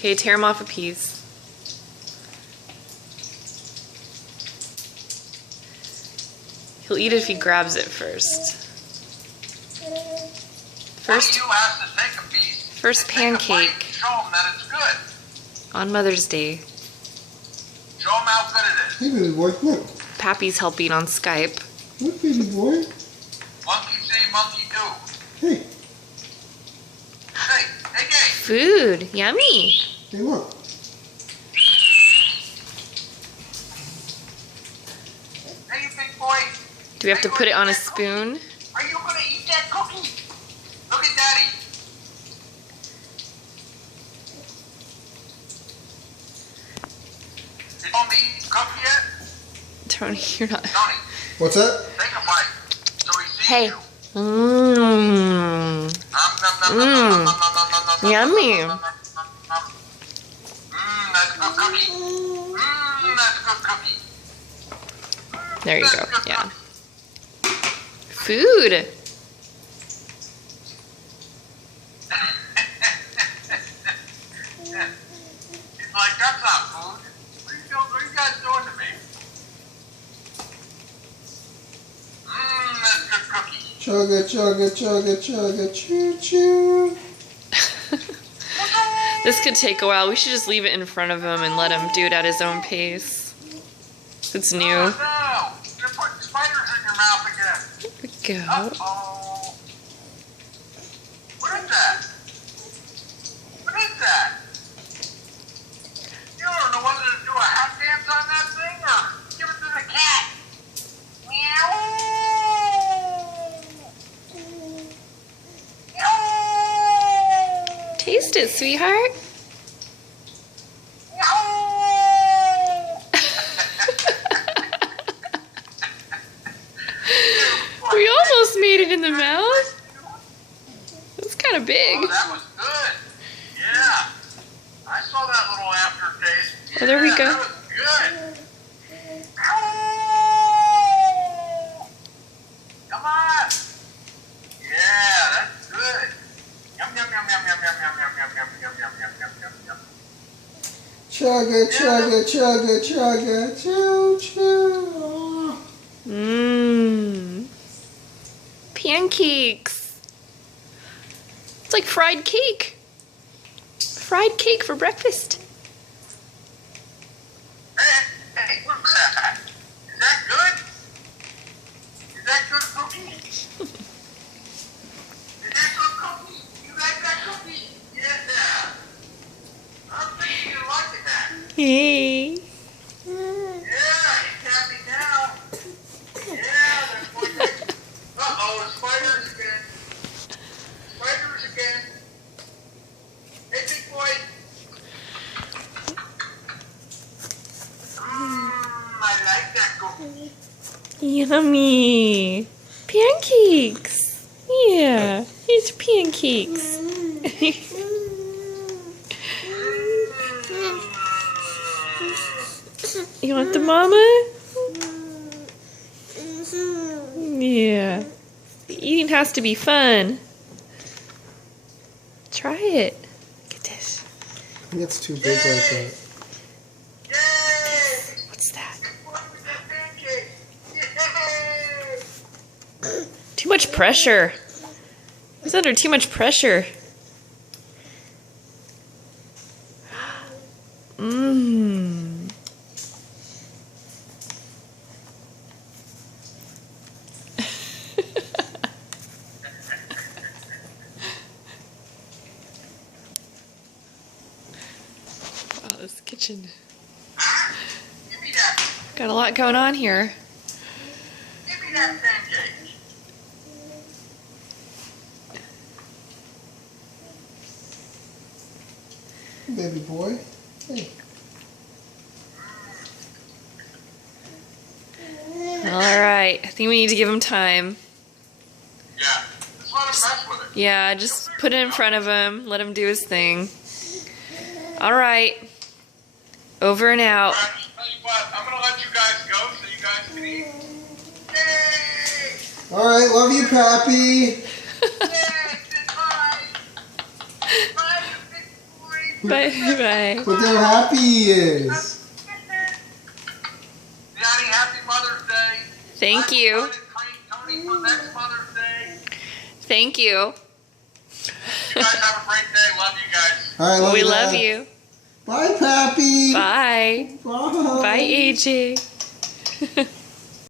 Okay, tear him off a piece. He'll eat it if he grabs it first. First pancake. Show him that it's good. On Mother's Day. Show him how good it is. Hey, baby boy, look. Pappy's helping on Skype. Look, baby boy. Monkey see, monkey do. Hey. Hey, gay. Food. Yummy. Hey, look. Hey, you big boy. Do we have to put it on a spoon? Are you going to eat that cookie? Look at Daddy. Did Tony eat the cookie yet? Tony, you're not. Tony, What's that? take a bite. So he sees Hey. you. Mmm. Yummy. That's a good cookie. That's a good cookie. There you go. Yeah. Food. He's like, that's not food. What are you guys doing to me? That's a good cookie. Chugga, chugga, chugga, chugga, choo, choo. This could take a while. We should just leave it in front of him and let him do it at his own pace. It's new. Oh, no. You're putting spiders in your mouth again. There we go. Uh-oh. What is that? What is that? You don't know whether to do a hot dance on that thing or give it to the cat. Meow. Meow. Taste it, sweetheart. Meow. We almost made it in the mouth. That's kind of big. Oh, that was good. Yeah. I saw that little aftertaste. Oh, there we Yeah, go. That was good. Ow. Come on. Yeah, that's good. Yum, yum, yum, yum, yum, yum, yum, yum, yum, yum, yum, yum, yum, yum, yum, yum. Chugga, chugga, chugga, chugga, choo, choo. Mmm. Pancakes. It's like fried cake. Fried cake for breakfast. Hey, what's that? Is that good? Is that good cookie? Is that good cookie? You like that cookie? Yeah. I'm thinking you're liking that. Hey. Yeah, he's happy now. Yeah, that's what it is. Uh-oh, spiders again. Spiders again. Hey, big boy. I like that cookie. Yummy. Pancakes. Yeah, it's pancakes. You want the mama? Yeah. Eating has to be fun. Try it. Look at this. I think it's too big like that. Yay! What's that? What was that pancake? Yay! Too much pressure. He's under too much pressure. Mmm. Wow, this kitchen Give me that. got a lot going on here. Give me that pancake. Baby boy. Hey. All right, I think we need to give him time. Yeah. Just let him mess with it. Yeah, just put it in front of him, let him do his thing. All right, over and out. Alright, tell you what, I'm gonna let you guys go so you guys can eat. Yay! All right, love you, Pappy. Yay! Bye! Bye, you big boy! Bye. Bye. Look how happy he is. Daddy, happy Mother's Day. Thank you. Tony for next Mother's Day. Thank you. You guys have a great day. Love you guys. All right, We you, love Dad. you. Bye, Pappy. Bye. Bye. Bye, AJ.